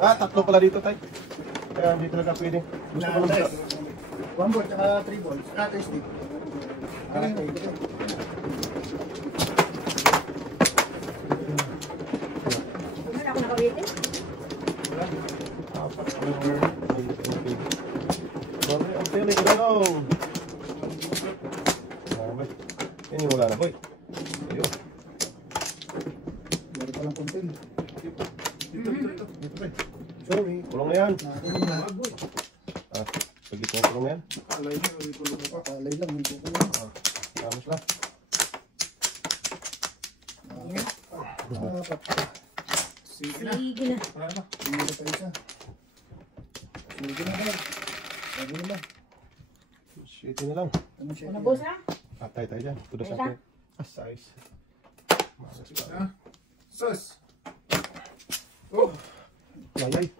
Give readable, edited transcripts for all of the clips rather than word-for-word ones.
Tatlo pala dito, tay. Kaya hindi talaga pwede. Gusto ko lang. 1 ball, tsaka 3 balls. Stick. Okay. Ako nakawitin. Ang pili ko lang. Ini wala na, boy. Ayun. Meron palang kontin. Dito. Sorry, kulong na yan. Pagit mo kulong na yan. Alay lang, hindi ko lang. Kamus lang. Sige na. Sige na. Sige na pa isa. Sige na ba? Sabi na ba? Shit na lang. Ano siya? Ano boss na? Atay tayo dyan. Tuda sa akin. Size. Sus! Oh! Layay.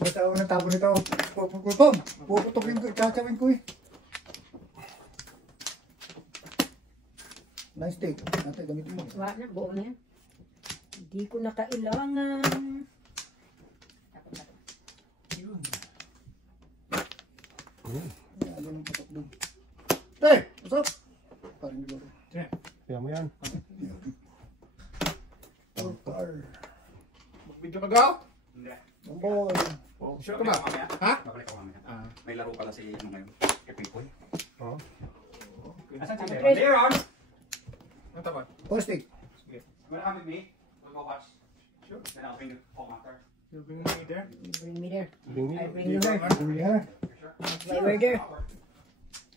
Basta ako natapon nito. Puputokin ko, kakawin ko eh. Nice take. Natin, gamitin mo. Wala na, buo na yan. Hindi ko na kailangan. Ano yung patok doon? Tay! What's up? Parang nilo. Kaya mo yan. Car. Mag-video ka gaw? Hindi. Ang boy. Sure ka ba? Ha? Babalik ako mamaya. May laro pala si ano ngayon. Kay Pipoy. Oo. Asan si Leron? Leron! Ang tapat. Postic. Will come with me. We'll go watch. Sure. Then I'll bring the phone after. You'll bring me there? You bring me there. Bring me. I bring you there. Yeah. Why we're there?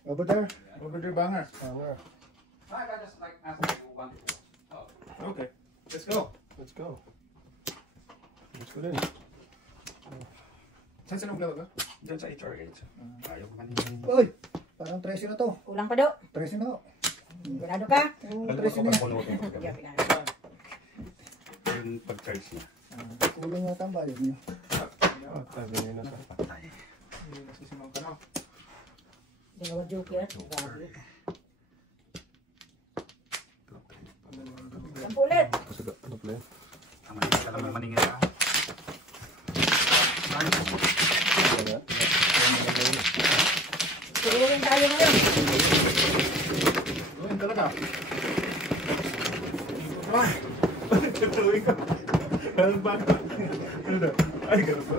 Over there. Over there, banger. I just like ask if you want to watch. Oh. Okay. Let's go. Let's go. Let's go din. Saan sila maglalaro? Diyan sa HRH. Ayaw ko kanina. Uy! Parang 13 na to. Kulang pa do. 13 na to. Sigurado ka? 13 na yan. Sige, pinano. Yung pag-charge niya. Kulang nga ang bayad niyo. Sabi niya na sa Patay. Nasisimang ka na. Dalawa joker. Grabe. Sampu ulit. Pasaga. Ano play? Ang maningin ka lang maningin ka. Tulungin tayo ngayon. Gawin talaga. Tutuloy ka. Ganun ba? Ano na? Ay, ganun ba?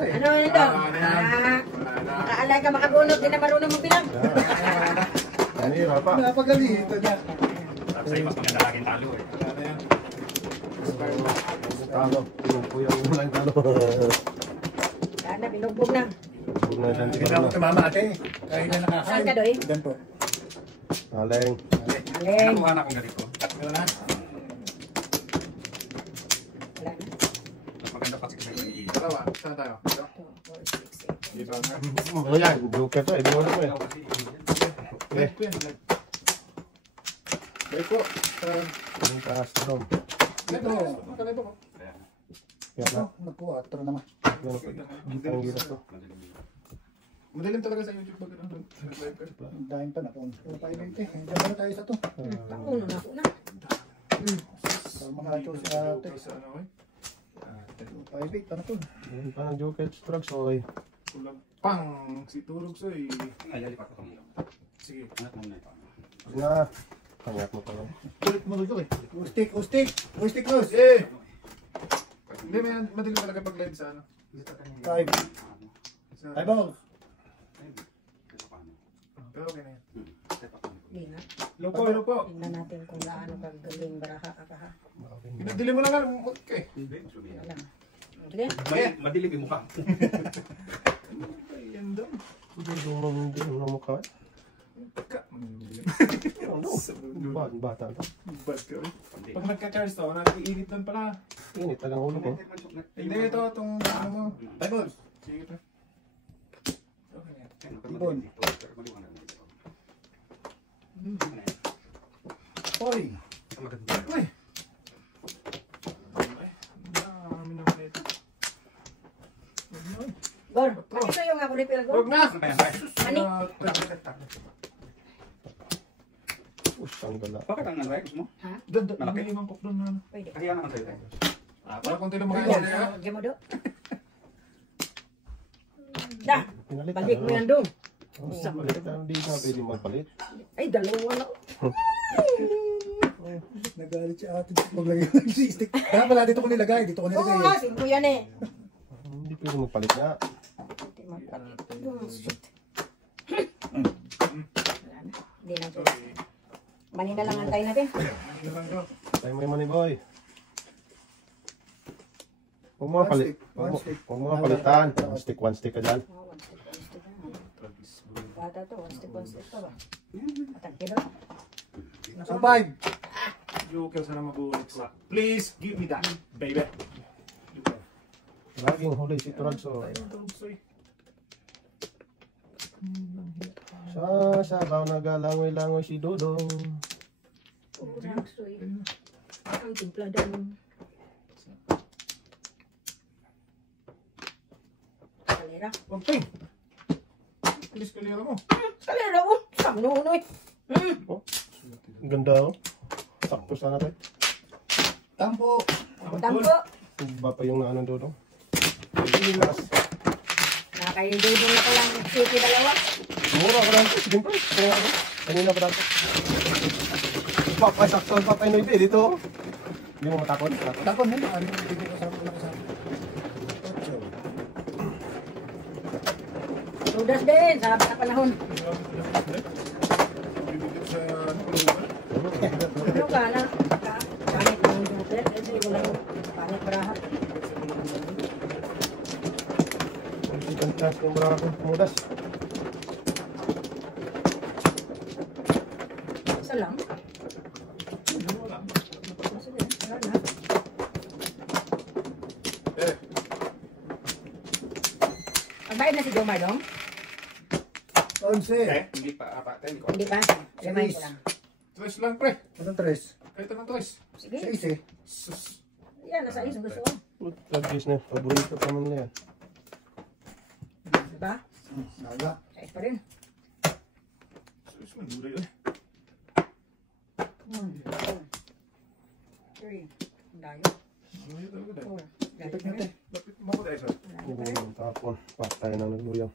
Ano ito? Makaalay ka makabunot. Di na marunong magbilang. Ano yun, pa? Napagalitan niya. Sa iyo mas maganda laging talo eh. Wala na yan. Talo. Pinupuyo ang ulan talo. Sana, binugbog na. Huwag na dyan. Hindi na ako tumama ate. Kahit na nakakain. Saan ka doy? Diyan po. Aleng. Aleng. Nakuha na akong ganito. Wala na. Wala na. Mas maganda pa kasi sa iyo. Dalawa. Saan tayo? 2, 4, 6, 7. Di ba? Ano yan? Joker to. Hindi mo na po eh. Live ko yan. Live ko. Ang taas na doon. Ito. Ito ko. Kaya na. Nagkuha. Tara naman. Ang gila to. Madalim talaga sa YouTube pag nag-live ka. Ang dahil pa na po. Puro pa yun ito. Diyan muna tayo sa to. Pauno na ako na. Para makacho si ate. Sa ano eh? 5-8. Ano to? Yan pa ng Joker Strugs. Okay. Kulang pang si Turog Soy. Ay, lalipat ko itong ilaw. Sige. Angat mo na ito. Na. Pangat mo pa lang. Kulit mo ito eh. Ustik. Ustik close. Eh! Hindi, may madaling talaga pag live sa ano. 5. Sa- Eyeball. Pero okay na yan. Hindi na. Lupo. Tingnan natin kung gaano kagaling baraha ka ha. Pinagdili mo na nga. Okay. Wala. Sige. Madilim yung mukha. Yan daw. Hindi mo na mukha. Ka. Bata to. Bad ka eh. Pag nagka-charge to, nag-iinit doon pala. Init tagang ulo ko. Hindi ito, itong ano mo. Eyeball. Sige ito. Okay na yan. Ibon. Hoy. Uy! Dami naman na ito. Gor, pakita yung ako refill, Gor. Huwag na! Ani? Ang gala. Bakit ang ano, gusto mo? Ha? Doon, Malaki. may mangkok doon na ano. Pwede. Kaya naman sa'yo. Para konti lang Ayan, makakain. lagyan mo do. Da, Pinalit. balik mo yan doon. Hindi na pwede magpalit. Ay, dalawa na. Nagalit si ate. Maglagay ng stick. Kaya pala dito ko nilagay. Dito ko Oo nilagay. nga, singko yan eh. Hindi pwede magpalit nga. Hindi magpalit. Shit. Wala na. Hindi na ito. Manina lang antay natin. Tayo mo yung money boy. Huwag mo nga palit. Huwag mo nga palitan. One stick ka dyan. Oh, one stick na. Bata to, one stick pa ba? Atangke do. Survive. Joker, sana magulit sa. Please, give me that, baby. Laging huli si Turanso. Sa sabaw nagalangoy-langoy si Dodong. Kurang soy. Ang timpla daw. Kalera. Huwag ting. Please, kalira mo. Kalera oh. Samno unoy. Ang ganda oh. Sakto sana tayo. Tampo. Tampo. Iba pa yung ano Dodong. Nakakaidudong na ko lang city dalawa. Mura ka lang. Sige pa. Kaya ako. Kanina pa dapat. Papay sakto. Papay no ibe dito. Hindi mo matakot. Takon mo. Ano yung bigay ko sa mga Rudas din sa bata panahon. Bibigyan sa ano, Ano ka na? Panit ng Joker. Kasi wala yung panit baraha. Ang chance ng barako. Mudas. Isa lang. Sige, wala na. Magbayad na si Jomar dong? 11. Hindi pa, hindi ko. Hindi pa. Remind ko lang. Tres lang, pre. Anong 3? Kahit anong tres. Sige. 6 eh. Sus. Yan, nasa isang gusto ko. Lagis na. Paborito pa man nila yan. Diba? Naga. Sais pa rin. Sus, magulit eh. 1, 2, 3. Ang dayo. Magulit talaga dahil. 4. Lapit na rin. Lapit mo ko dahil sa. Yung tapon. Patay ng naguyang.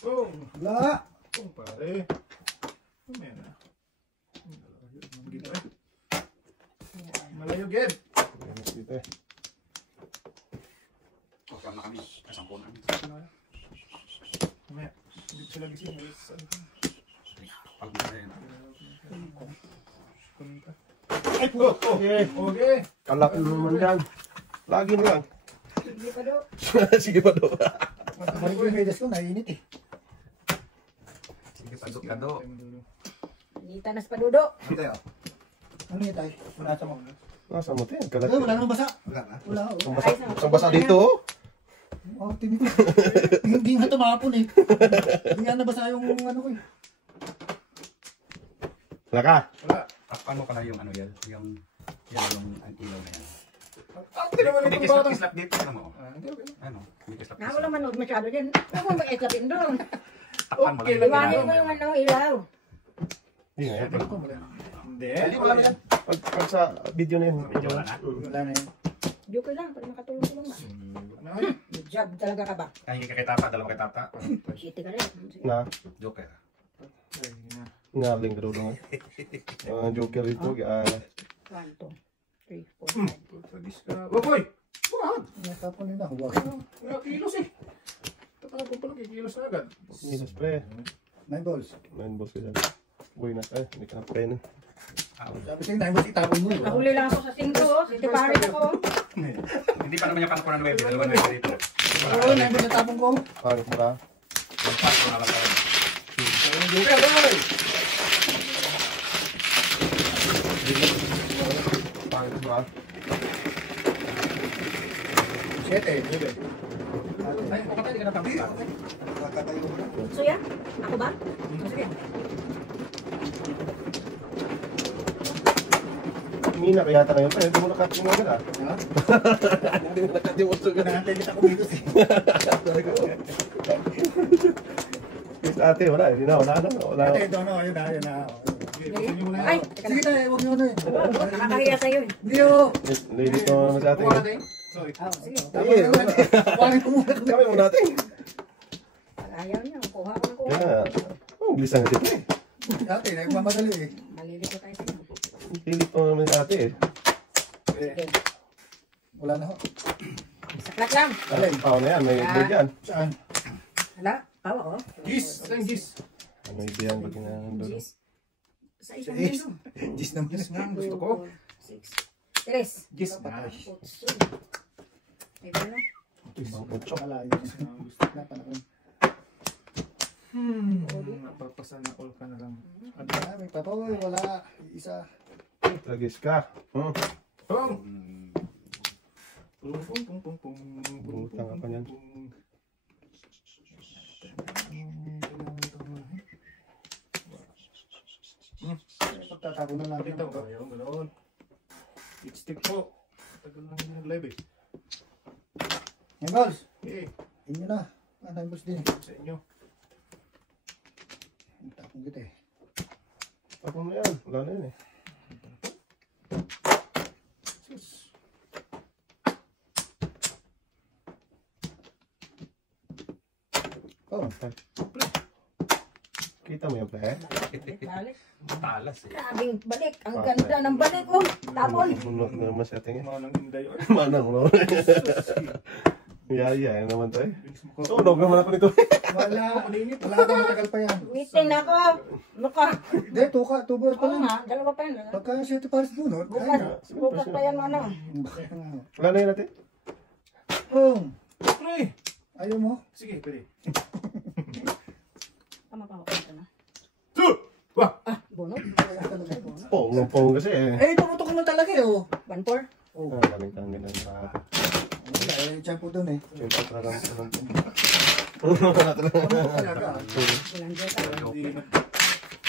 Oh, Wala. oh, pare. Mamaya na. Magito eh. Malayo, Ged. Mas dito eh. Okay na kami. Kasampun kami. Mamaya. Hindi sila gising. Pag na rin. Ay po! Okay. Okay. Kalap naman yan. Lagi na lang. Sige pa do. Sige pa do. Balik ko yung medyas ko. Naiinit eh. Sige, pasok. Nitanas pa dudo. Ano yun tayo? Wala sa mo. Nasa mo tayo. Wala, Kalat. wala nang basa. Wala. Oh. Ang basa dito oh. Oh, tinito. Hindi nga tumapon eh. Hindi nga nabasa yung ano ko eh. Wala ka. Wala. Takpan mo pala yung ano yan. Yung ang ilaw na yan. Ang tinaman Hindi itong batang. kislap dito. Ano mo? Hindi, okay. Ano? Hindi kislap. Na wala manood masyado din. Huwag mo mag-eslapin doon. Takpan mo Okay lang. lang. Iwanin mo yung ano, ilaw. Hindi nga yan. Hindi. Hindi wala na yan. Pag sa video na yun. Video na. Wala na yun. Joker lang, pag makatulong-tulong na. Ano yun? Good job talaga ka ba? Ay, hindi ka kay tapa. Dalawa kay tapa. City ka rin. Na. Joker. Ay, na. Ngaling ka doon. Ang joker dito. 1, 2, 3, 4, 5. Sadis ka. Oh, boy! Buwan! Natapon nila. Huwag. Wala kilos eh. Tatawag ko pala kikilos na agad. Minus pre. 9 balls. 9 balls ka dyan. Uy, nasa eh. Hindi ka na pre na. Sabi sa'yo, 9 balls itapon mo. Nahuli lang ako sa 5, oh. City Paris ako. Hindi pa naman yung pangkunan web. Dalawa na web dito. Oo, 9 balls itapon ko. Pangit mo ba? Yung paso na lang tayo. Joker, boy! Pangit mo ba? 7. Ay, baka hindi ka natapos. So yan? Ako ba? Sige. Mina kaya yata ngayon. Hindi mo nakating mo agad ah. Ha? Hindi mo nakating mo agad. Nahantay kita ko dito eh. Yes, ate, wala. Hindi na. Wala na. Wala Ate, na. ito ano, yun na, yun na. Sige, gusto niyo muna Ay, yan. teka Sige na. na, huwag nyo na eh. Nakakahiya sa'yo eh. Hindi oh. Nililito naman sa atin. Kuha natin. Sorry. Oh, sige. Sige, Kuhanin ko muna. kami mo natin. Pag ayaw niya, kuha ko ng kuha. Kaya, ang bilis ang tip eh. Dati, nagmamadali eh. Malilito tayo sa'yo. Nililito naman sa atin eh. Sige. Wala na ho. Saklat lang. Alay, pao na yan, may itlog yan. Saan? Hala, tawa ko. Gis! Ano yung gis? Ano yung biyan pag ginahando? Jeez. Sa isang Yes. mundo. Gis naman. Gis nga, gusto ko. 6. Tres. Gis. Otso. May ba na? Ibang utso. Malayo. Wala pa na rin. Napapasana all ka na lang. Ah, may patoy, wala. Isa. Lagis ka. Pum! Pum, pum, pum, pum, pum. Butang ka pa niyan. Pagtatapon na natin. Ito, ayaw, ganoon. Stick po. Tagal lang yung nag-live eh. Yan, boss. Eh, Inyo na. Ano yung boss din? sa inyo. Tapon kita eh. Ako na yan. Wala na yun eh. Sus. Oh, Kita mo yung pre? Balik. Talas eh. Grabing balik. Ang ganda ng balik ko. Tapon. Bunot na naman sa ating eh. Manang inday. Ay, Manang mo. Yaya naman to eh. bilis mo ko. Sunog naman ako nito. wala. Wala ka matagal pa yan. Meeting na ako. Mukha. Hindi, tuber pa Oo lang. nga, dalawa pa yan. Pagka siya pares bunot, Bukas. Bukas pa yan ano. Bakit nga. Wala na yun natin. Oh, Pre! ayaw mo? Sige, pwede. Tama pa ako na. Wah! Bunot. Pong kasi eh. Eh, tumutok naman talaga eh, oh. 1-4. Galing kang ganun sa akin. Wala, eh, tiyan po dun eh. Siyempre parang Talaga. Walang diyota. Hindi na.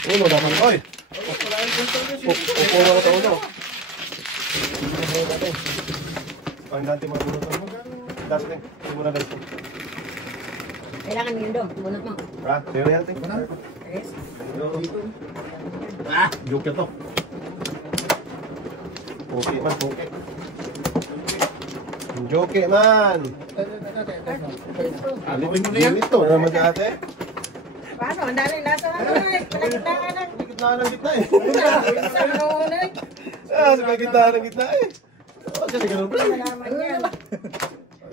uno dapat. Oy! Wala yung control niya. Upo na ako sa uno. Ang dati mga bunot mo. Das din. Siguro din. Kailangan yun doon. Bunot mo. Ah, sino yan? Tres. Ah, joke to. Okay man, okay. Joke man. Alipin mo na yan. Ito naman sa ate. Paano? Ang daming nasa ano eh. Palagitnaan na. Gitna ng gitna eh. Sa ano eh. Ah, sa gitna ng gitna eh. Oh, kasi ganun pa. Malaman yan.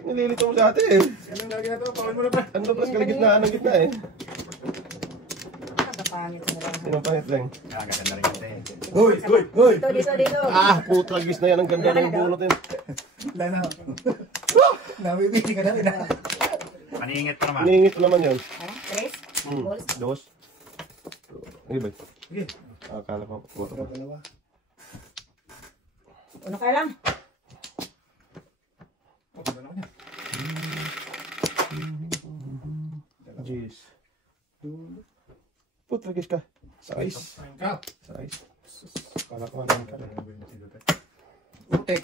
Nililito mo sa ate eh. Anong lagi na to? Pawin mo na pa. Ano ba sa gitna ng gitna eh? Nakapangit mo lang. Sino pangit lang? Nakaganda rin yan eh. Hoy, hoy, hoy! Dito. Ah, putragis na yan. Ang ganda ng bunot yun. Wala na. Nabibili ka na rin ah. Maningit pa naman. Ningit naman yun. Ano? Tres? Balls? Dos. Ibig. Sige. Akala ko. Dalawa. Uno ka lang. Oh, ganda naman yan. Jeez. Putragis ka. Size. Ayun ka. Size. Akala ko ano ka. Utek.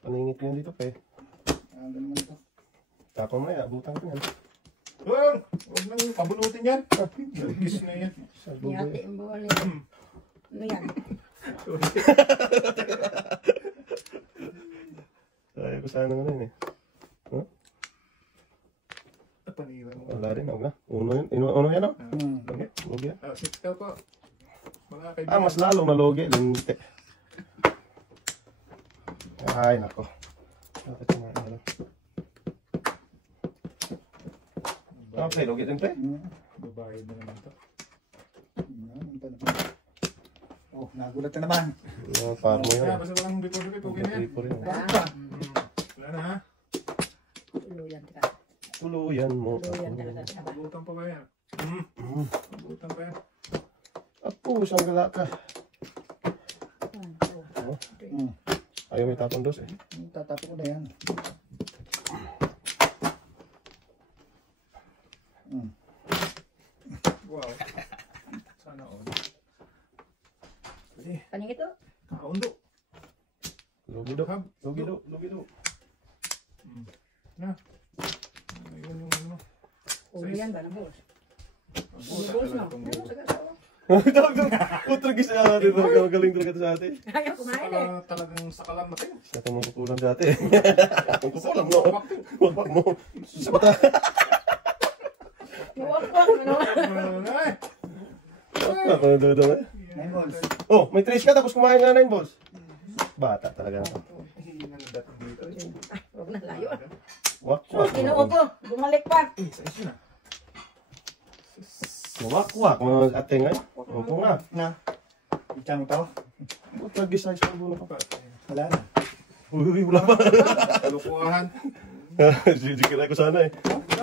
Paningit ko yan dito pa eh. Ah, ganun ito. Tapos mo yan. Abutan ko yan. Huwag nang pabunutin yan. Gis na yan. Sa bubo Niyati yan. ang buwan niya. Ano yan? Ayaw ko sana nga yun eh. Paniwan mo. Wala rin. Huwag na. Uno yun. Uno yan oh. Hmm. Logi. Logi yan. Sit ka po. Mga kaibigan. Ah, mas lalong na logi. Lingite. Ay, nako. Bakit yung mga ano? Okay, logi din pre. Babayad na naman to. Oh, nagulat na naman. Parang mo yun. Kaya basta walang bipor-bipor. Okay na yan. Tripo rin. Wala na ha. Tuluyan ka. Tuluyan mo. Tuluyan talaga ka ba? Mabutan pa ba yan? Mabutan pa yan. Apo, isang gala ka. 1, 2, 3. Ayaw may tapon dos eh. Tatapo ko na yan. Wow. Sana all. Pwede. Paningit to? Kaundo. Logi do. Logi do. Logi do. Na. Ayun yung ano. Ulo yan ba ng balls? Buta Balls talaga no? tong Ano buo. sa gaso? Utragis sa ate. Magaling talaga ito sa ate. Ayaw kumain eh. Talagang sakalan natin. Sa ito mong kukulang sa ate. Ang kukulang mo. Wag mo. Sa bata. Wak-wak. Ay! Ako na doon eh. 9 balls. Oh, may trace ka tapos kumain ka na 9 balls. Bata talaga na. Huwag na layo. Wak. Ginoo ko. Bumalik pa. Wak. Mga ate nga. Opo nga. Na. Itsang to. Utragis sa isang bulo ka. Wala na. Uy, wala pa. Kalukuhan. Jikir ako sana eh.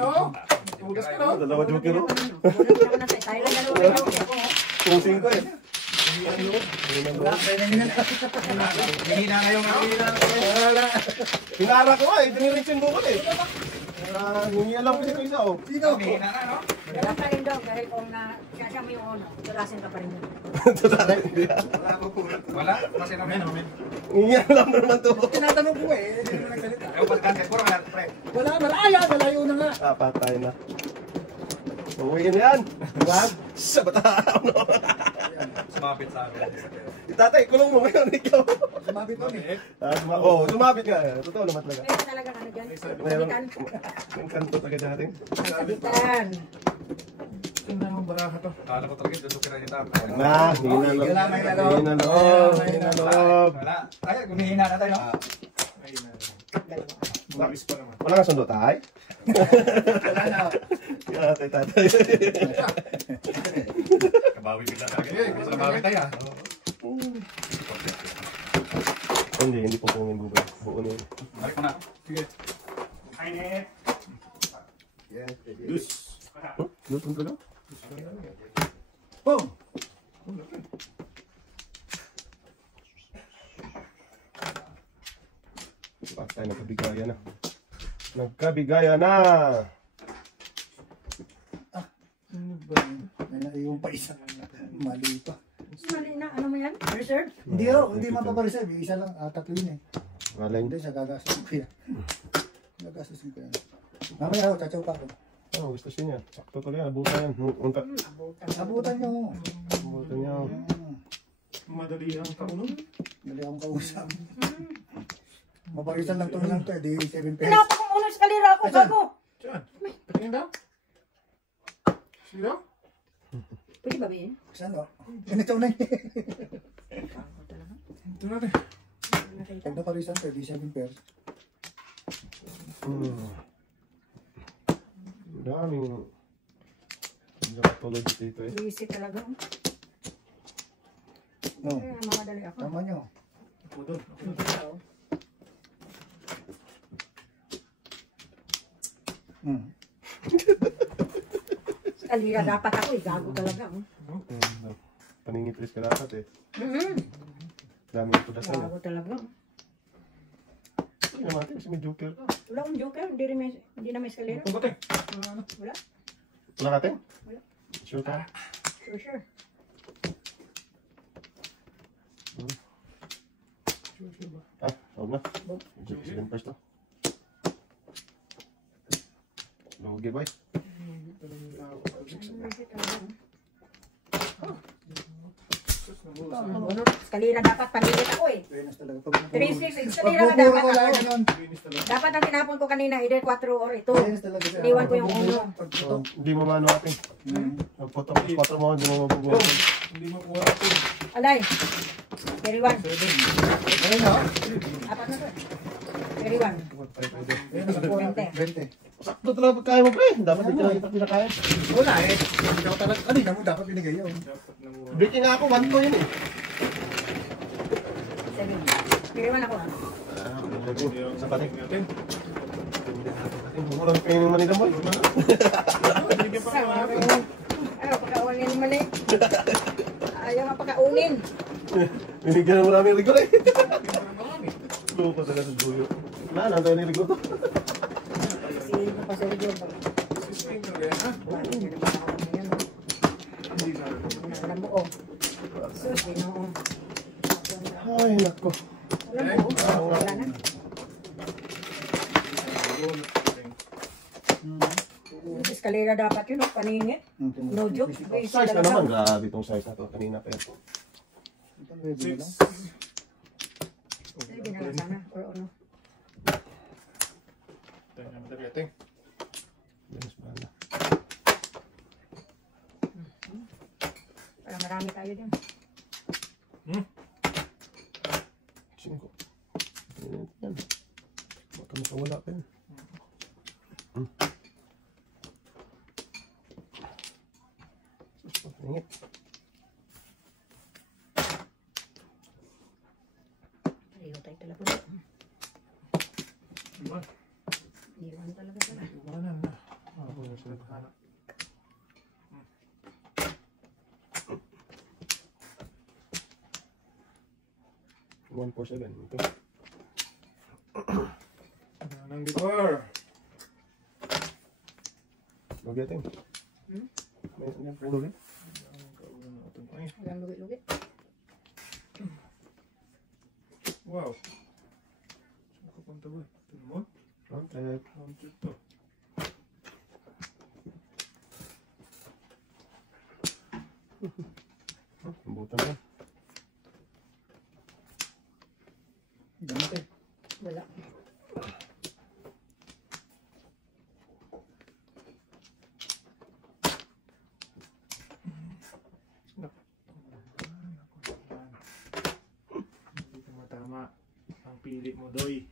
Oo. Tugas ka na. Dalawa joker oh. Bumalik na sa tayo lang dalawa. Kung 5 eh. Wala. Hihina na yung wala. Hinara ko eh. Diniritsin mo ko eh. Hindi alam ko dito isa oh. Sino? Wala pa rin daw dahil kung siya mo yung ono, tulasin ka pa rin yun. Wala? Kasi namin. Hindi alam na naman to. Tinatanong ko eh. Hindi mo nagsalita. Ayaw pa kanket. Puro nga, pre. Wala, malaya. Malayo na nga. Ah, patay na. Uwi na yan. Diba? Sa bata. Sumapit sa amin. Tatay, kulong mo ngayon ikaw. Sumabit kami. Sumabit nga. Totoo naman talaga. Kaya talaga ano dyan? Mayroon. Sabitan. Ang kanto talaga natin. Sabitan. Tingnan naman baraha to. Kala ko talaga, dudukiran yung tama. Na, hina loob. Wala, may loob. Hina loob. Hina loob. Wala. Ay, gumihina na tayo. Labis pa naman. Wala nga sundo tayo. Wala na. Tatay. Kabawi bigla talaga. Kabawi tayo. Hindi po pungin buka. Buo na yun. Balik mo na. Sige. Kainit. Dus. Dus ang talaga? Boom! Patay, nagkabigaya na. Nagkabigaya na! Ano ba yun? May naiyung pa isa. Mali pa. Mali na. Ano mo yan? Reserve? Hindi oh, hindi mapapareserve. Isa lang, tatlo yun eh. Maling. Hindi, sa gagastusin ko yan. Gagastusin ko yan. Mamaya ako, tsatsaw pa ako. Oh, gusto siya niya. Sakto talaga, nabutan yan. Unta. Abutan nyo. Nabutan niya. Madali ang kaunon. Dali akong kausap. Maparisan lang to lang to eh, di 7 pesos. Pinapa ko muna sa kalira ako. Bago. Diyan. Patingin daw. Sino? Pwede ba bihin? Saan o? Ganito na eh. Ito natin. Pag naparisan to, di 7 pesos. Daming dermatologist dito eh. Busy talaga. No, Kaya mamadali ako. tama nyo. Pudol. Kalira dapat ako eh. Gago talaga. Paningitris ka dapat eh. Daming pudasan eh. Gago talaga. Hindi naman kasi may joker ka. Wala akong joker. Hindi na may eskalera. Ito ba? Wala. Wala natin? Wala. Sure ka? Sure. Ah, huwag na. 7 first to. Lugi boy. Eskalera dapat pamilit ako eh. Venus talaga. 3-6. Eskalera Pag nga dapat pupuro ko lang ako. ganun. Dapat ang tinapon ko kanina, either 4 or ito. Venus talaga siya. Iniwan ko yung ulo. So, hindi mo maano atin. Pagputok sa 4 mo, hindi mo mabubuhay. Hindi mo kuha ito. Alay. Carry 1. Ayun o. Apat na to eh. Carry 1. Venus ako. 20. 20. Sakto talaga pagkain mo, pre. Dapat hindi na kita pinakain. Wala eh. Ikaw talaga. Ano yun? Dapat binigay yun. Breaking nga ako, 1 to yun eh. 7. Carry 1 ako. Sa pating. Walang kainin man nila mo. Ayaw pagkaunin naman eh. Ayaw nga pagkaunin. Binigyan na maraming rigor eh. Lupa talaga sa duyo. Wala, nantay na yung rigor to. Sisihin ko pa sa video. Siswing talaga yan, ha? Alam mo oh. Sus, ginoo. Ay, nako. Alam mo oh. Wala na. Eskalera dapat yun, paningit. No joke. Isa Size na talaga. naman. Grabe itong size na to. Kanina pa yan. Sige na lang sana. Or ano. Tayo na matagating. Bilis pa na. Para marami tayo din. 5. Yan. Baka makawala pa yan. Ingit. Ayaw tayo talaga. Iwan. Iwan talaga pala. Iwanan na. Ako na sila hanap. One 4-7. Ito. Nang decor. Lugiting. May friend ulit. Walang lugit-lugit. Wow. Saan ka punta ba? Tignan mo? Round trip. Round trip to. Butan na. Gamit eh. Wala. Hindi tumatama ang pili mo, Doy.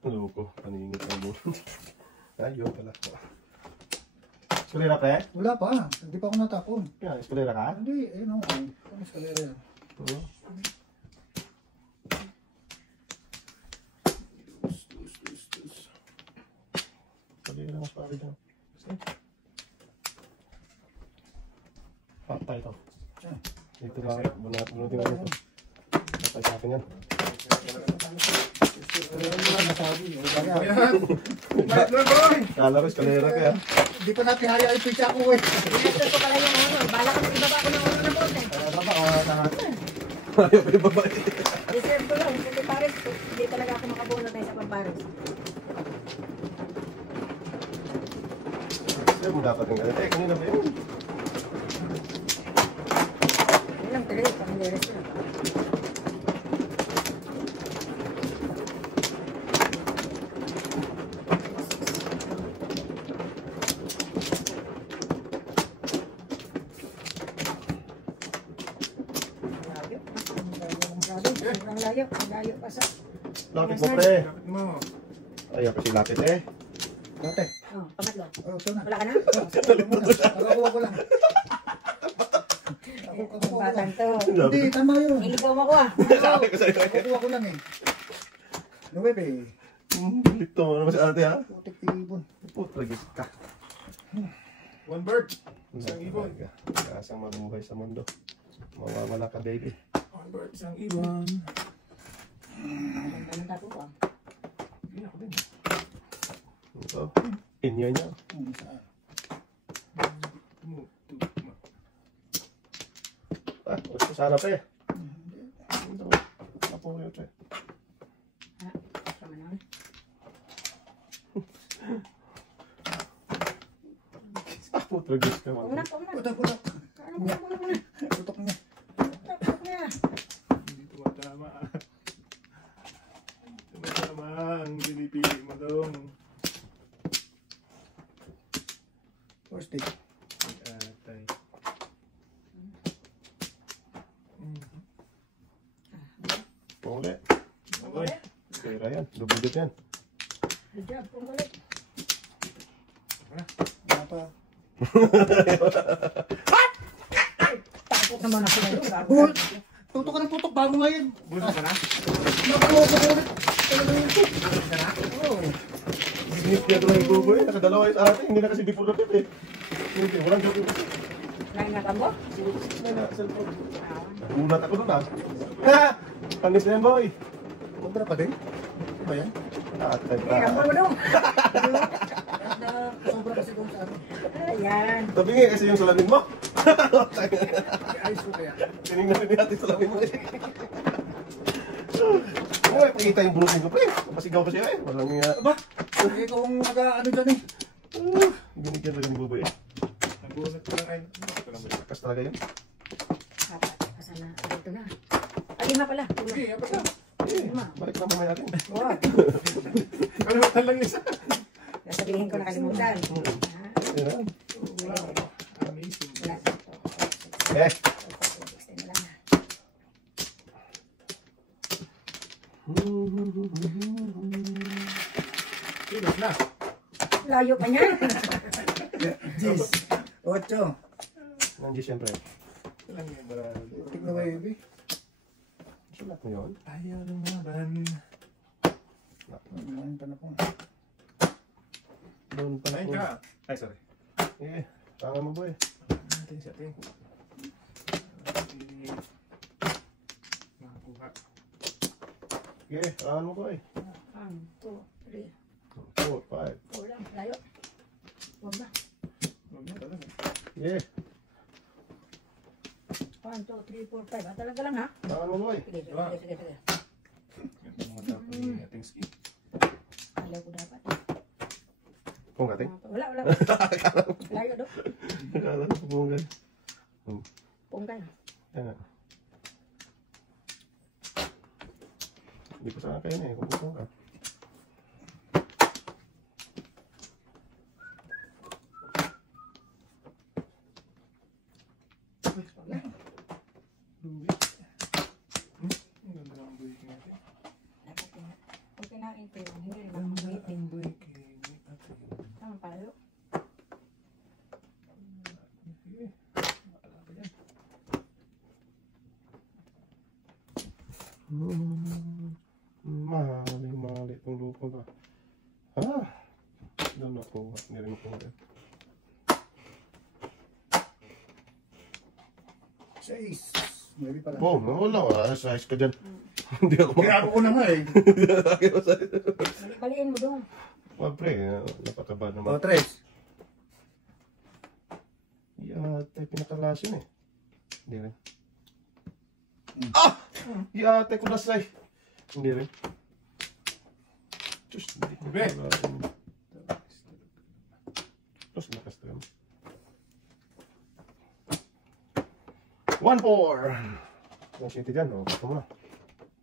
Loko. Paningit ang butan. Ayun pala. Eskalera pre? Wala pa. Hindi pa ako natapon. Yan, eskalera ka? Hindi, ayun ako. Ano eskalera yan? Oo. Eskalera mas pari dyan. Patay ito. Dito na, bunutin mo dito. Patay sa akin yan. Kala ko eskalera ka yan. Hindi pa natin haya yung pizza ko eh. Ito ko pala yung ano. Bala ko ibaba ko ng uno na bote. Ayaw pa yung babae. Reserve ko lang. Kasi pares, hindi talaga ako makabunot na isa pang pares. Sir, mo dapat yung ganito. Kanina ba yun? Yun lang talaga. Pang deres na. Ang layo. Ang layo pa sa... Lapit mo pre. Kapit mo. Ayaw kasi lapit eh. Dati. Oh, pangatlo. Oh, ito na. Wala ka na? Nakakuha ko lang. Ang batang to. Hindi, tama yun. Iligaw mo ko ah. Sabi ko sa'yo. Nakakuha ko lang eh. Nuwebe. Ito mo naman si ate ha. Putik ibon. Putragis ka. One bird. Isang ibon. Kasang mabuhay sa mundo. Mawawala ka baby. One bird. Isang ibon. Ang tanong tato ko ah. Hindi ako din. Ito. Inyo niya. Gusto sana pa eh. Apo ko yun eh. Sama naman. Putragis ka man. Unak, unak. Putok. Ano mo, unak. Putok niya. Unak niya. Hindi tumatama. Tumatama ang pinipili mo dong. First day. Atay. Puli. Okay. Kira yan. Dubudot yan. Good job, kung kulit. Wala pa. Takot naman ako ngayon. Bul! Tutok ka ng tutok bago ngayon. Bulsa ka na? Nakuha ko ulit. Business niya doon ang gugo eh. Nakadalawa yung sa atin. Hindi na kasi before the trip eh. Hindi, walang joke yung Naingatan mo? na cellphone. Nagulat ako doon ah. Ha! Panis na yan boy. Sobra pa din. Ano ba yan? Atay Eh, ang pa. mo dong. Sobra kasi doon sa ano. Ayan. Sabi nga kasi yung salamin mo. Ayos ko kaya. Tinignan rin natin salamin mo eh. nga, pakita yung bunutin ko, pre. Napasigaw kasi eh. Walang nga. Aba, ikaw ang nag-ano dyan eh. Binigyan talaga ng buboy eh. Nabunot ko lang ay. Lakas talaga yun. Asan na? Dito na. Ay, lima pala. Sige, apat na. Eh, balik na mamaya natin. Oh, Kalimutan lang isa. sasabihin ko nakalimutan. Yan. Wow. Amazing. Wala. Eh. Extend lang na. Kilos na. Layo pa niya. 10, 8. Nandiyan siyempre. Ilan yung barado? Tignan mo baby. Sulat mo yun. Ayaw ng laban. Ano pa na po. Doon pa Ay, na ka. Ay, sorry. Eh, tama mo boy. Natin siya, ting. Makakuha. Okay, tama mo boy. 1, 2, 3. 4, 5. Wala. Layo. Huwag na. Huwag na talaga. Yeah, 1, 2, 3, 4, 5. Talaga lang ha? tama mo boy. Sige, sige, sige, sige. Ito mga tapos yung ating ski. Alaw ko dapat. Kung gating. Wala, wala. Layo do. Akala ko bungay. Punggay. Yan. Hindi ko sana kayo na eh, kung ka. Ang ganda ng breaking natin. Okay na rin ito. Hindi rin ako waiting. Breaking natin. Tama pala. Mali itong lupa ka. Ah! Doon nakuha. Hindi rin makuha. 6. Maybe pala. Boom! Wala ka. Size ka dyan. Hindi ako Kaya ako na nga eh. Baliin mo doon. Wag pre, napataba O, naman. 3. Yate, pinakalasin eh. Hindi rin. Ah! Yate ko nasay. Hindi rin. Diyos, hindi ko Be! pala. Tapos lakas talaga. 1-4! Ang city dyan, o. Gusto mo na.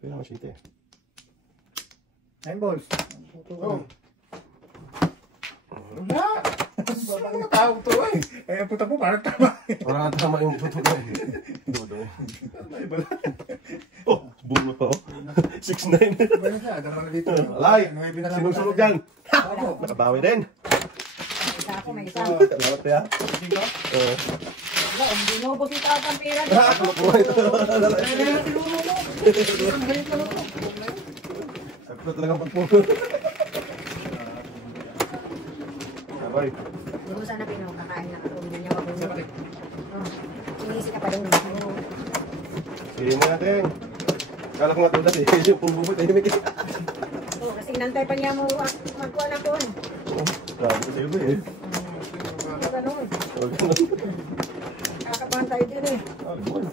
Pwede ang city. 9 balls. Oh. Wala! Sa mga tao to eh. Eh, puta po, parang tama. Parang tama yung puto ko eh. Dodo eh. Ay, bala. Oh, bunga pa oh. 6-9. Ganun siya, dama na dito. Alay! Maybe na lang. Sinusulog yan. Ako. Nakabawi din. Isa ako, may isa. Salamat kaya. Wala, hindi na ubos yung tao pang pera. Sakot lang ang pagpuno. Abay. Doon sana pinakakain na ako. Hindi niya mabuno. Sinisi ka pa doon. Sige natin. Kala ko nga tulad eh. Yung pumbuboy tayo may kisa. Oo, kasi inantay pa niya mo magkuha na ko. Grabe sa iyo ba eh. Huwag ganun. Huwag ganun. Kakabahan tayo din eh. Good.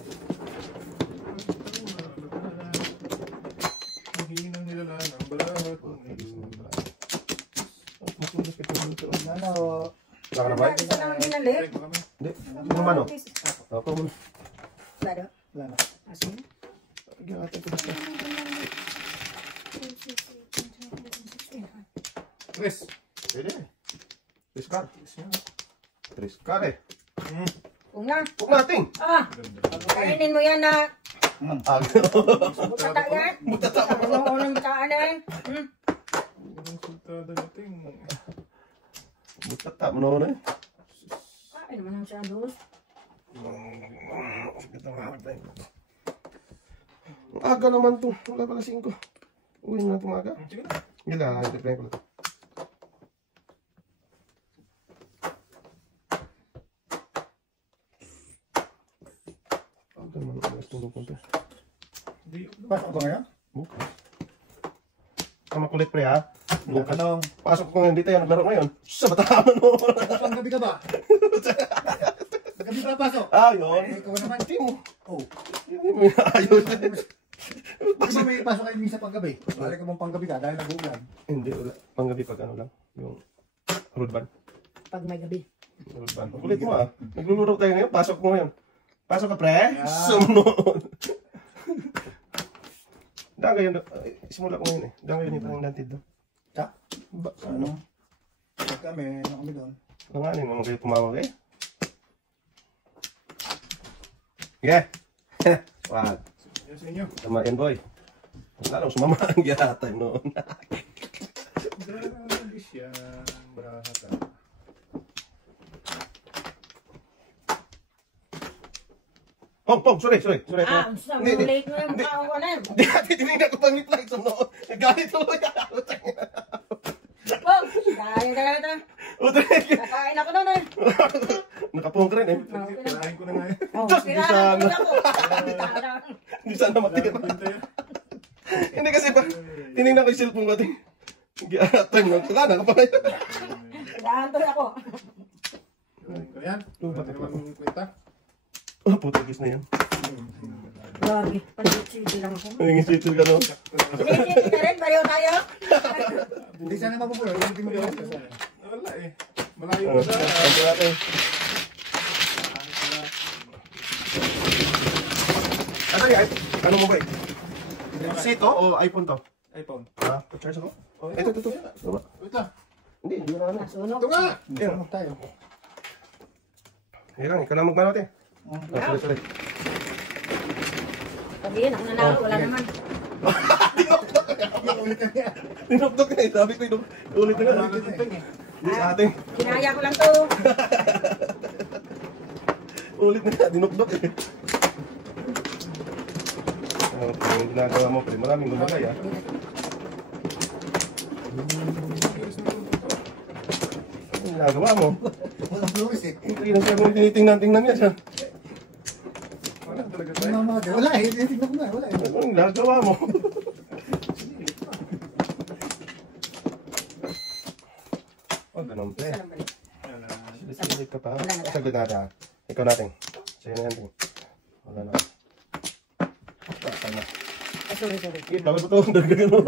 Mahinang nilalaan ang balawat. Ano, Wala ka na ba? Isa lang ang ginali. Hindi. Ano man o? Ako muna. Wala daw. wala na. Asin. Bigyan natin ko basta. Tres. Pwede eh. Triskar. Triskar eh. Kung nga. Huwag natin. Kainin mo yan na. Butata. Butata yan. Butata. Ano unang kaanin? Ang sultada natin. Butata mo na eh. Kain naman ang sandus. Ang aga naman to. Wala pala 5. Uwi na itong aga. Sige na. Gila, i-play ko na to. Ang naman ang gusto ko to. Pasok ba ngayon? Bukas. Ang makulit pre ha. Bukas. Ano? Pasok ko hindi tayo naglaro ngayon. Sa bataman mo. Ang gabi ka ba? Gabi ka pasok? Ah, yun. Ikaw naman. Hindi mo. Oh. Hindi mo ayos. Di ba may pasok kayo minsan panggabi? Balik ka mong panggabi ka dahil nag-uulan. Hindi, wala. Panggabi pag ano lang. Yung road ban. Pag may gabi. Road ban. Kulit mo ah. Nagluluro tayo ngayon. Pasok mo ngayon. Pasok ka, pre. Sumunod. Daan kayo. Simula ko ngayon eh. Daan kayo ni parang lantid doon. Ta? Ano? Pag kami, ano kami doon? Panganin naman kayo tumawag eh. Yeah. Wag. Yan sa inyo. Tama yan, boy. Lalo, sumama ang yata noon. Grabe siya. Brahata. Pong, sorry. Ah, sa Hindi, late mo yung mukha na. Hindi natin tinignan ko pang reflex sa noon. Galit tuloy ako. Oh, dahil ka na ito. Nakain ako nun eh. Nakapong ka rin eh. Kirahin ko na nga eh. Oh, Diyos, di kailangan sana. ko ako. Hindi sana matira. Punta yan. Hindi kasi pa. Tinignan ko yung cellphone ko. Time nga. Wala na ka pa ngayon. Kailangan to ako. Kirahin ko yan. Oh, Ano bakit naman kwenta? Oh, putigis na yan. Grabe, pansit-sili lang ako. Naging sweet ka no? Sinisi ka rin, baliw tayo. Hindi sana mapupulo. Hindi mo ba? Wala eh. Malayo Ano pa sa... ano natin? Ano yan? Ano mo ba eh? C to o iPhone to? iPhone. Ha? Charge ako? Ito. Baba. Wait lang. Hindi na ano. Nasunog. Ito nga! Yan. Ano tayo? Yan lang, ikaw lang magmano ate. Sorry. Sabihin, ako nanalo, wala naman. Dinukdok na eh. Sabi ko ulit na nga. Hindi sa atin. Kinaya ko lang to. Ulit na nga. Dinukdok eh. Yung ginagawa mo, pre. Maraming gumagay ah. Yung ginagawa mo. Walang fluis eh. Hindi na siya kung tinitingnan niya siya. Wala talaga tayo. Wala eh. Tingnan ko na. Wala eh. Ano yung ginagawa mo? Oh, ganun pre. Isa lang balik. Silit ka pa. Wala na. Sagot natin ah. Ikaw natin. Sa'yo na yan. Ting. Wala na. Basta na. Ah, sorry. Bakit ito? Dagdagan mo.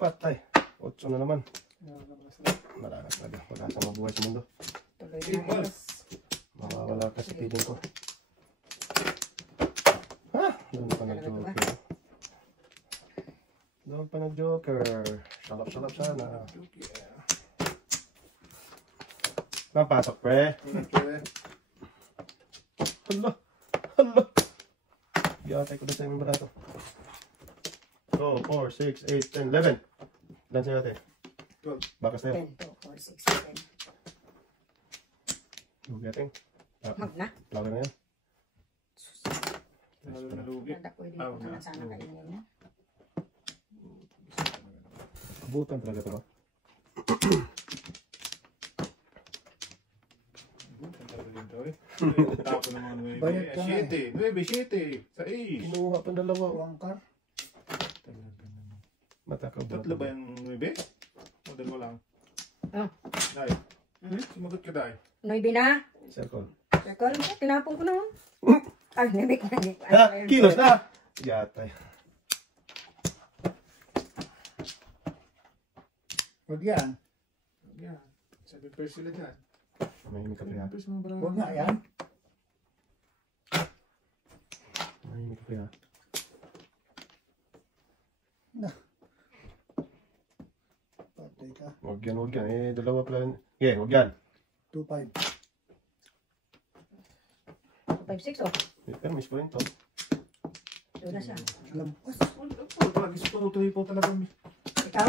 Patay. 8 na naman. Wala na talaga. Wala sa mabuhay sa mundo. Tuloy na. Mawawala ka sa piling ko. Ha? Doon pa nag-joker. Doon pa nag-joker. Salap sana. Napasok, pre. Hala. Yatay ko na sa imong barato. 2, 4, 6, 8, 10, 11. Ilan sa'yo ate? 12. Bakas na yun. 10, 2, 4, 6, 7. Lugi ating. Mag na. Laga na yan. Lalo na lugi. Ganda pwede ko naman sana kainin na. Kabutan talaga ito. Tapo naman ng Bayad ka na eh. 7, 6. Kinuha pa dalawa. Huwag ka. Matakaw ba? Tatlo ba yung 9? O dalawa lang? Ah. Dahil. Sumagot ka dahil. Noibi na. Circle. Circle, tinapon ko na. Ay, nabik na. Ha? Kilos na! Yatay. Huwag yan. Yan. 7 pairs sila dyan. Mahimik ka kaya. Pairs mga bravo. Huwag nga yan. Mahimik ka kaya. Patay ka. Huwag yan. Eh, dalawa pala. Yeah, huwag yan. 2-5. 5, 6, oh. Pero miss ko rin to. Doon na siya. Lampas. Lagi sa tutuloy po talaga. Ikaw?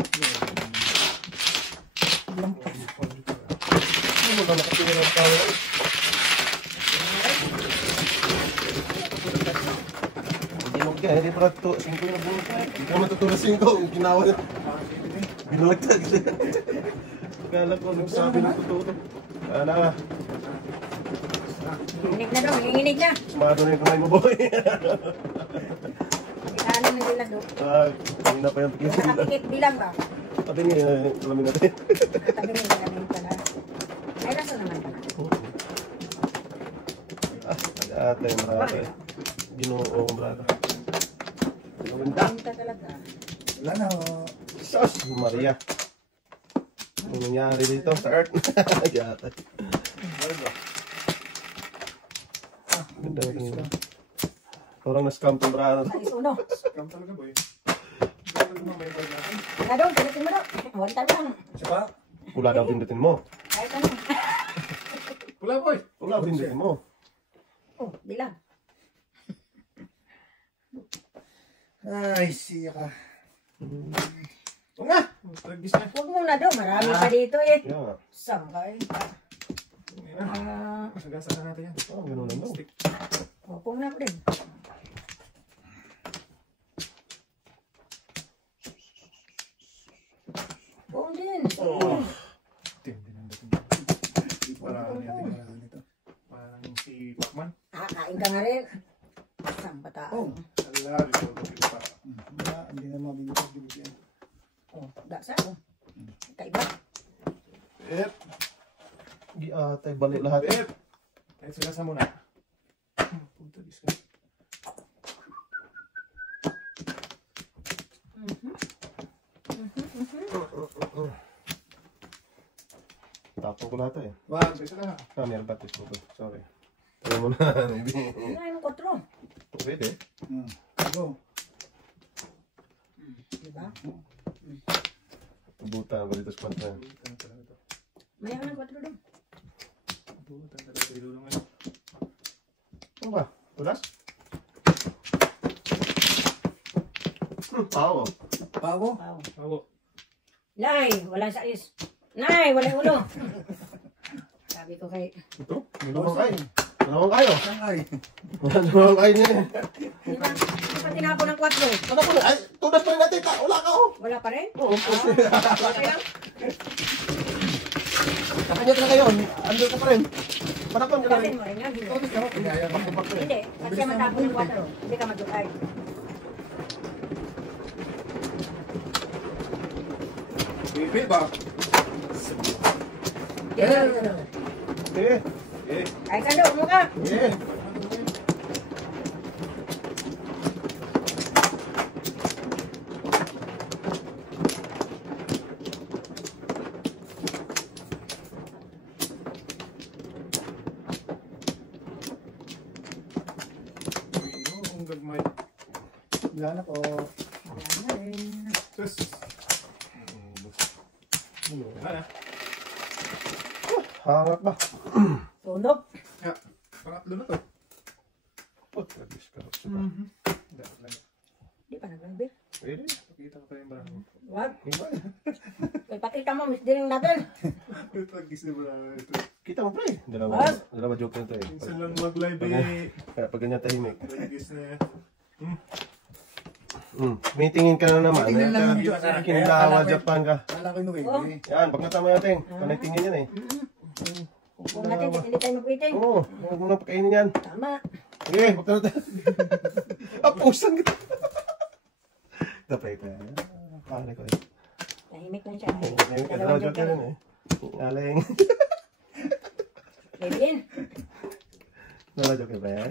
Lampas. Ano mo ba nakatira ng tao? Hindi mo kaya. Hindi para ito. 5 yung nabuhay ka. Hindi ka matutulog 5. Ginawa na. Binalagtag siya. Akala ko nagsabi ng totoo. Ala. Nanginig na daw, nanginig na. Sumado na yung kamay mo, boy. Ano na nila doon? Hindi na pa yung tigil. Nakapikit bilang ba? Pati niya, alamin natin. Tabi nila namin pala. Ay, raso naman pala. Ate, marami. Ginoo, brada. Ganda. Punta talaga. Wala na, oh. Sos, Maria. Ano nangyari dito sa Earth? Yata. Ganda na tingin. Parang na-scam tong brada. Sa isuno. Scam talaga, boy. Gano'n naman may bag natin. Wala daw, pilitin mo daw. One time lang. Isa pa? Pula daw pindutin mo. Kahit ano. Pula, boy. Pula pindutin mo. Oh, bilang. Ay, siya ka. Ito nga. Tragis na. Huwag muna daw, marami pa dito eh. Yeah. Sangkay. Masagasan na natin yan. Oh, gano'n lang daw. Stick. Hupong na ko din. Hupong din. Tindi ng dating. Parang Parang nito. Parang si Pacman. Kain ka nga rin. Isang bata. Oh. Ala, ito pa. Wala, hindi na mabibigay yan. Oh, dasa ko. Kaiba. Ep. Giatay balik lahat. Ep. Tayo sila muna. Punta dis ka. Tapos ko lahat eh. Wag, isa lang. Meron batis mo to. Sorry. Tayo mo na. Hindi. Ano yung kotro? Pwede. Go. Diba? Buta ba dito sa kwanta yan? Butan talaga to. Mayroon ng kotro doon. Butan talaga ito. Ilulong ngayon. Ano ba? Tulas? Pao. Bago? Wow. Ako. Nay, walang sais. Nay, walang ulo. Sabi ko kay... Ito? Dalawang kayo. Dalawang kayo. Ay. Dalawang kayo niya eh. Di ba? Di ba tinapon ng kwatro? Ano po na? Ay, tunas pa rin natin. Wala ka oh. Wala pa rin? Oo. Okay lang? Nakanya ka kayo. Andun ka pa rin. Panapon ka Gawain rin. mo rin yan. Hindi. Ito, kaya pinaya mo. Hindi. Pag siya matapon ng kwatro, hindi ka magdukay. Bibi ba? Eh. Ay, kando, mo ka. Eh. Ang gagmay. Wala na po. Wala na rin. Sus. Wala na. Harap ba? Tunog. Ya. Pangatlo na to. Oh, tragis ka. Dapat lang. Di pa naglabi. Pwede. Pakita ko pa yung barang. Wag. Iba. Kaya pakita mo, misdiring natin. Tragis na barang ito. Kita mo pre. Ah. Dalawa joke na ito eh. Minsan lang mag-live eh. Kaya pag ganyan tahimik. Tragis na yan. May tingin ka na naman. Tingnan lang yung Diyos. Kinilawa Japan ka. Kala ko inuwi. Oh. Yan, pag natama natin. Connecting yan eh. Kung natin, hindi tayo magwiting. Oo, huwag mo na pakainin yan. Tama. Sige, huwag ka na tayo. Apusan kita. Tapay ka. Pare ko eh. Nahimik lang siya. May dalawa joke yan eh. Aling. Baby din. Dalawa joke pa eh.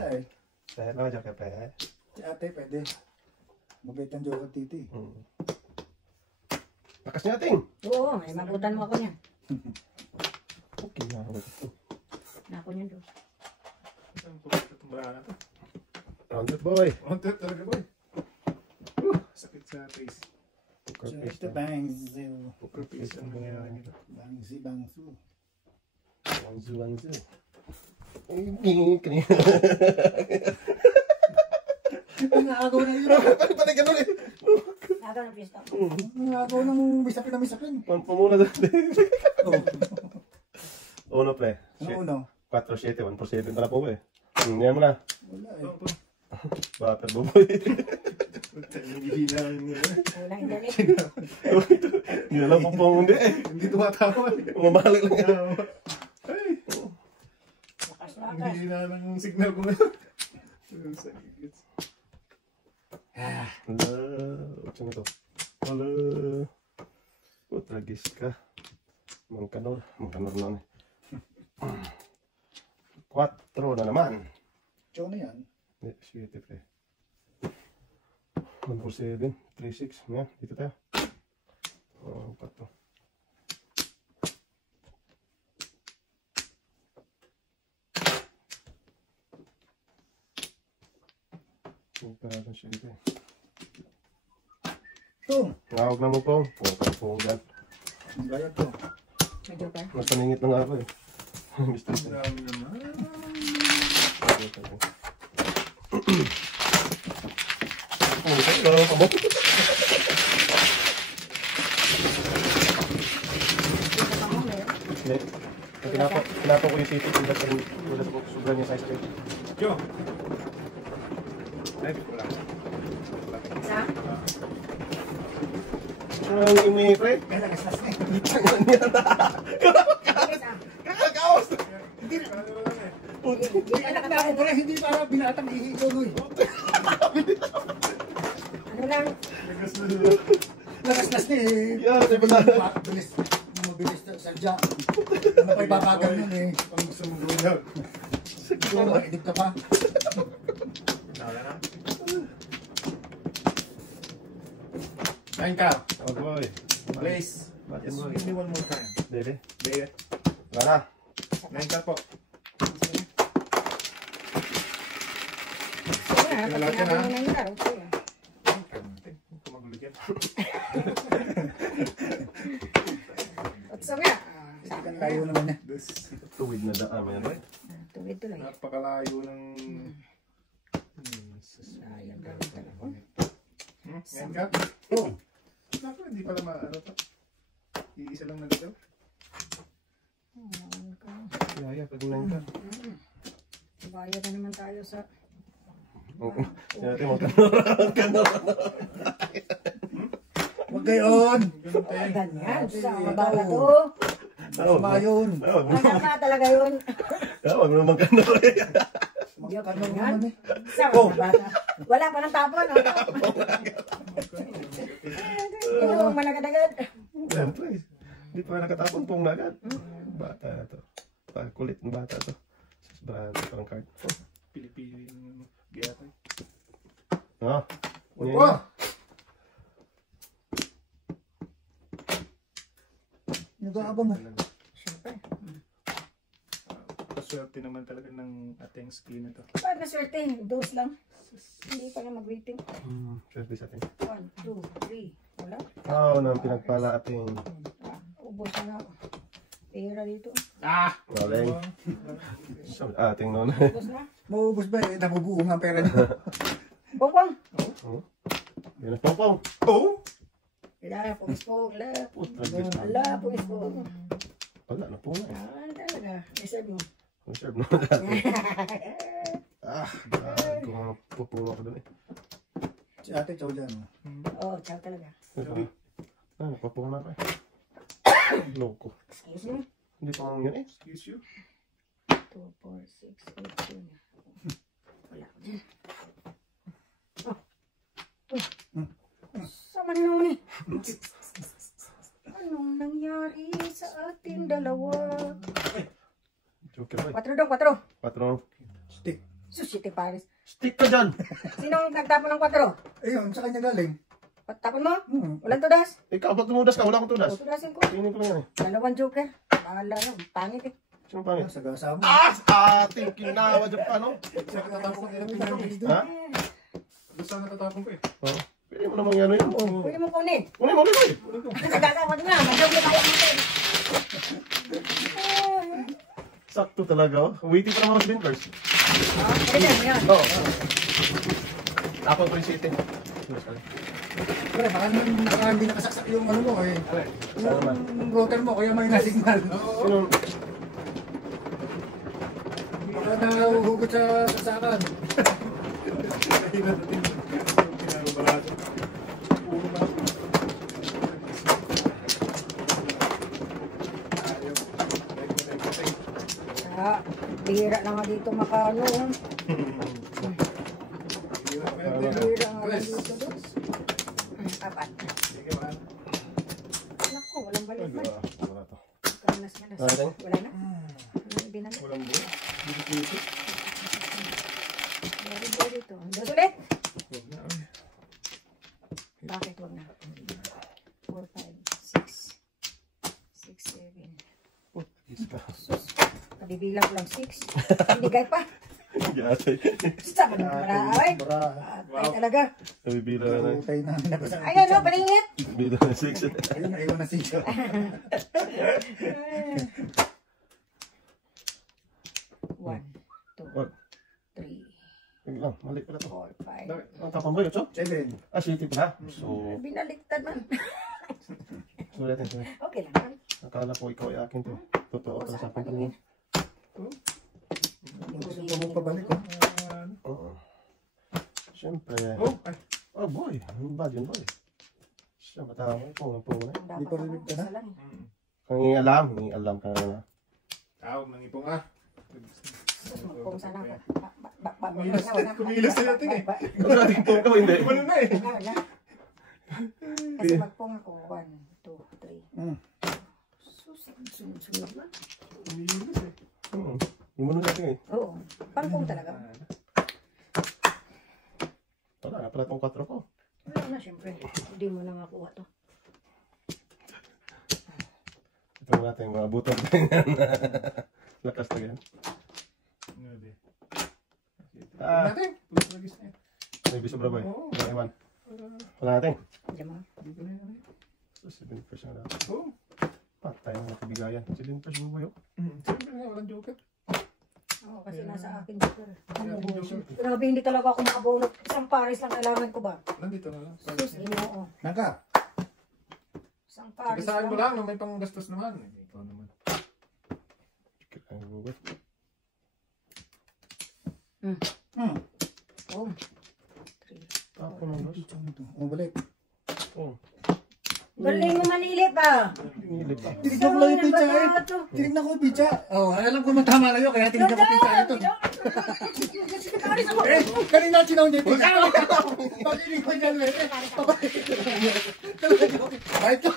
Ay. Dalawa joke pa eh. Si ate, pwede. Mabait ang joke at titi. Lakas niya ating. Oo, may mabutan mo ako niyan. Okay na ako ito. Nako niyan doon. Saan po itong barang na to? Rounded boy. Wanted talaga boy. Sakit sa face. Poker So, face ito na. bangsu. Poker face ang nangyayari nito. Bangsi, bangsu. Wangzu. Kanina. Nakagaw na yun. Pati ganun eh. Nagaw ng pista. Nakagaw ng misakin na misakin. Pamula dati. Oh. Uno pre. Ano uno? 4-7, 1-7 pala po eh. Yan mo na. Wala eh. Ito po. Butter buboy. Hindi lang Wala internet. Hindi na lang pong hindi eh. hindi tumatawa. Umabalik lang yan. Ay, Wakas-wakas. hindi na ng signal ko. Sakit. Hala. Saan ito? Hala. Tragis ka. Mangkanor. Mangkanor na eh. 4 na naman. Chow na yan. Hindi, sige, pre. 147, 36. Yan, dito tayo. Oh, 4. Parang siya dito. Ito. Tawag na mo po. Pong dyan. Ang bayad to. Medyo pa. Napaningit na nga ako eh. Gusto ko. Dami naman. Pinato ko yung sipit. Wala sa sobrang yung size ko. Yo! Ay, di ko lang. Isa? Yung may pre? Kaya nagastas na eh. Isa. Kakakaos! Hindi na. Hindi ka Ako nakatawa. pala hindi para binatang ihilo eh. Ano lang? Nagastas na eh. Yeah, di ba na? Mabilis. Mabilis na sadya. Ano pa ibabagal yun eh. Ang gusto mong gawin yun. Ito, makinig ka pa. Wala na. Kain ka. Oh boy. Please. Batin Just boy. give me one more time. Dede. Bea. Wala. Kain ka po. Sige na, pag sinabi mo na yun, araw ko yan. Kumagulo yan. At sabi na. Layo naman na. Tuwid na daan. May ano eh. Tuwid tuloy. Napakalayo ng... Sayang gawin talaga. Kain ka? Oh. Naku, hindi pala ano to. Iisa lang nagdaw. Yaya, pag nang ka. Bayad na naman tayo sa... Yan natin magkano. Huwag gayon. Ganyan. Sa mabala to. Masama yun. Masama talaga yun. Huwag mo magkano eh. Diyo ka Ano ganyan. naman eh. Sa mabala. Wala pa ng tapon. Ito ang managad-agad. Siyempre. Hindi pa nakatapon pong agad. Bata na to. Kulit ng bata to. Sobrang parang card. Pili-pili yung giyata. Ah. Wah! Nag-aabang mo. Siyempre. Paswerte naman talaga ng ating skin na to. Bakit na swerte? Dose lang. Hindi pa na mag-waiting. Siyempre sa atin. 1, 2, 3. Wala. Oo, nang pinagpala ating Ubos na nga. Pera dito. Ah! rolling. Ating noon. Ubos na. Maubos ba eh? Nabubuo nga ang pera niya. Bongkong. Yan ang pong-pong. Oh! Wala, pumis-pong. Wala. Puta, Wala, pumis-pong. wala na po na. Talaga. Reserve mo. Reserve na natin. Kung mga pupuno ko doon eh. Si ate, chow dyan. Oo, tsaka talaga. Nagpapuno na ako eh. Loko. Excuse me. Hindi pa mga yun eh. Excuse you? 2, 4, 6, 8, 10. Wala. Sama na naman eh. Anong nangyari sa ating dalawa? Joker ba? 4 daw, 4. Patron. Stick. Susite Paris. Stick ka dyan! Sinong nagtapon ng 4? Ayun, sa kanya galing. Patapon mo? Hmm. Walang tudas? Ikaw, ba't tumudas ka? Wala akong tudas. Tudasin ko. Tingin ko lang yan eh. Dalawang joker. Bahala na. Pangit eh. Sino pa Sa gasa mo. Ating kinawa dyan pa, no? Sa katapos nila pinagis doon. Ha? Doon saan natatapon ko eh. Oo. Pwede mo naman yan yun. Pwede mo kunin. Kunin mo, kunin mo. Sa gagawad nga. Mag-joke tayo natin. Sakto talaga, oh. Waiting pa naman sa Binkers. Pwede na yan. Oo. Tapon ko yung city. Pero baka hindi nakasaksak yung ano mo eh. Yung router mo, kaya may na-signal. Sino? Baka nahuhugot sa sasakan. Bihira na nga dito makano. Bihira nga dito dos. 4. Naku, walang balik-balik. Wala to. Kanas-kanas. Wala din? Wala na. Wala na binalik. Walang buo. Very ito. Dos ulit. Huwag na, oy. Bakit huwag na? 4, 5, 6, 6, 7. Sus. Nabibilang ko lang 6. Binigay pa. Yatay. Saan mo ay? Para Ay talaga. Nabibira na. utay na. Ayan o, paningit. Bibira na 6. Ayun, ayaw na siya. 1, 2, What? 3, Lang, mali pala to. 4, 5. Ang tapang ba yun, so? 7. Ah, city pala. So, Binaliktad man. sorry natin. Sorry. Okay lang yan. Akala ko ikaw ay akin to. Totoo ka sa akin to. Gusto mo pabalik ko. Oo. Siyempre. Oh, ay. Oh boy, ang bad yun boy. Siya, matama ko. Punga na. Dapat pa rin ako ka na? isa lang. Ang alam ka na. Tawag ng ipong ah. Kung sana ka. Kumilos na natin eh. Ang ating punga ko, hindi. Ano na eh. Wala. Kasi magpong ako. 1, 2, 3. Mm. Sunod ba? Kumilos eh. Oo. Yung muna natin eh. Oo. Pangpong talaga. Wala na pala itong 4 ko. Wala na, syempre. Hindi mo na makuha to. Ito mo natin, mga butog na yan. Lakas na yan. Ano di? Ah, Natin. Pulos na gis na eh. may biso bro boy. Oo. Wala iwan. Wala natin. Hindi mo. Dito na yan. So, 7% na natin. Oo. Patay ang nakibigayan. 7% mo ba yun? Siyempre nga, walang joker. Oo, kasi nasa akin dito. Walang joker. Grabe, hindi talaga ako makabunot. Isang pares lang kailangan ko ba? Nandito na lang. Sus, oo. Naka. Isang pares Kasahin mo lang. lang, no, may panggastos naman. Ikaw naman. Ang gubat. Oh. 3. Tapo ng dos. Balik. Oo. Galing mo manilip ah. Nilip pa. Tinignan ko lang yung pizza eh. Tinignan ko yung pizza. Oh, alam ko matama lang yun, kaya tinignan ko pizza ito. Eh, kanina sinaw niya yung pizza. Pakinig ko niyan eh. Kahit ko.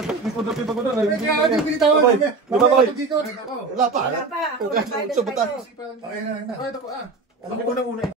Kaya ako yung pinitawan. Lumabay. Dito. Wala pa. Wala pa. Ako Huwag ka nagbayad subutan. tayo. Okay na. Bakit ako ah? Alam ko na una eh.